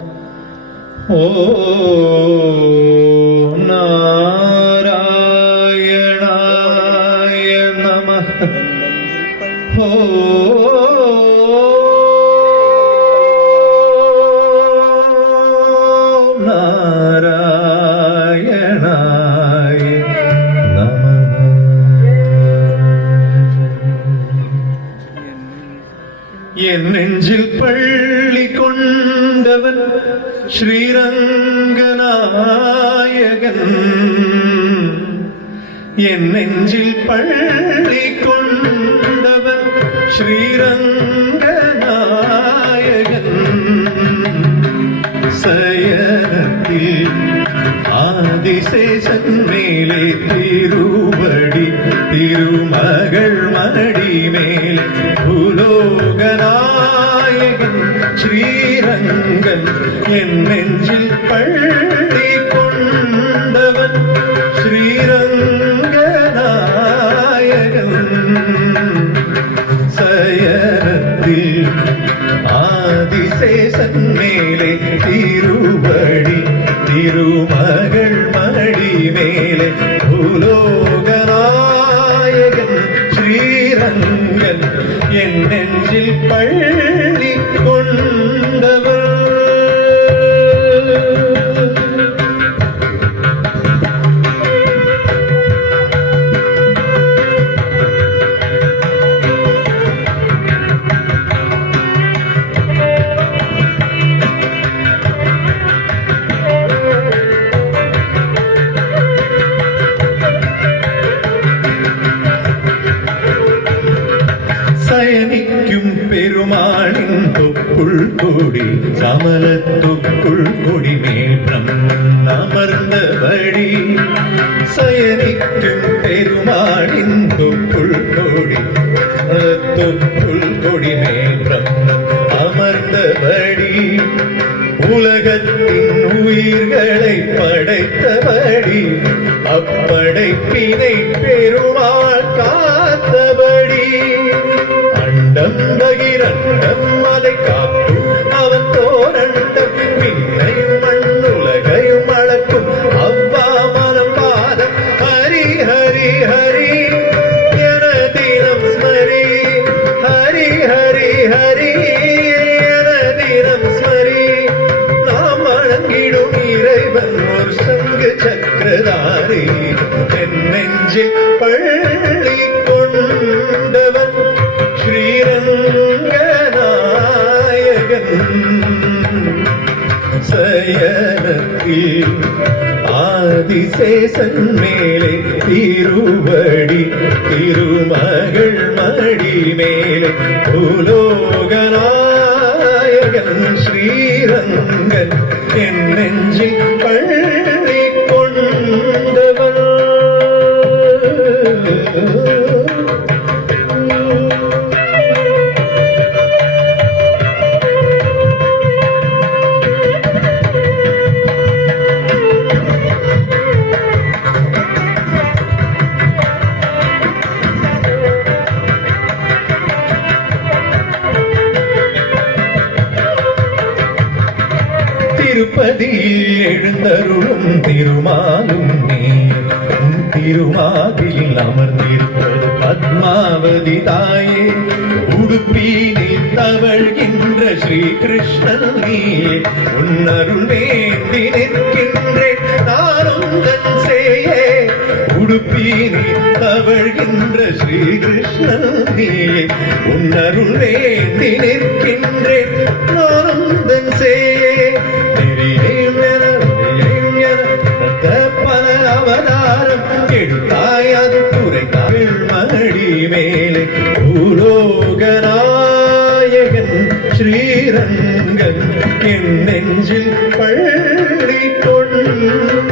ஓம் நாராயணாய நமः. ஓம் நாராயணாய நமः. என் நெஞ்சில் பள்ளி கொண்டவன் ஸ்ரீரங்கநாயகன், என் நெஞ்சில் பள்ளி கொண்டவன் ஸ்ரீரங்கநாயகன். சயனத்தில் ஆதிசேஷன் மேலே திருவடி, திருமகள் மடி மேல் பூலோகநாயகன் ஸ்ரீரங்கன். என் நெஞ்சில் பள்ளி கொண்டவன் ஸ்ரீரங்கநாயகன். சயனத்தில் ஆதிசேஷன் மேலே திருவடி, திருமகள் மடி மேலே பூலோகநாயகன் ஸ்ரீரங்கன். என் நெஞ்சில் பள்ளி கொண்டவன். சயனிக்கும் பெருமாளின் தொப்புள் கொடி, கமலத்துக்குள் கொடி மேற்றம் அமர்ந்தபடி. சயனிக்கும் பெருமாளின் தொப்புள் கொடி, தொப்புள் கொடி மேற்றம் அமர்ந்தபடி. உலகத்தின் உயிர்களை படைத்தபடி, அப்படைப்பினை பெருமாள் காத்தபடி. அண்டம் பகிரண்டம் அதை காக்கும் அவன் தோரண்டம், விண்ணையும் மண்ணுலகையும் அளக்கும் அவ்வா மனம் பாதம். ஹரி ஹரி ஹரி என தினம் ஸ்மரி, ஹரி ஹரி ஹரி என தினம் ஸ்மரி. நாம் வணங்கிடும் இறைவன் ஒரு சங்கு சக்கரதாரி. என் நெஞ்சில் பள்ளி கொண்டவன் ஸ்ரீரங்கநாயகன். சயனத்தில் ஆதிசேஷன் மேலே திருவடி, திருமகள் மடி மேலே பூலோகநாயகன் ஸ்ரீரங்கன். என் நெஞ்சில் பள்ளி கொண்டவன். திருப்பதியில் எழுந்தருளும் திருமாலும் நீ, திருமாவில் அமர்ந்திருப்பது பத்மாவதி தாயே. உடுப்பினில் தவழ்கின்ற ஸ்ரீகிருஷ்ணன் நீயே. உன்னருள் வேண்டி நிற்கின்றேன் நானும் தன் சேயே. உடுப்பினில் தவழ்கின்ற ஸ்ரீகிருஷ்ணன் நீயே. உன்னருள் வேண்டி நிற்கின்றேன் நானும் தன் சேயே. பல அவதாரம் எடுத்தாயது துறைகள் மடி மேலே பூலோகநாயகன் ஸ்ரீரங்கன். என் நெஞ்சில் பள்ளி கொண்ட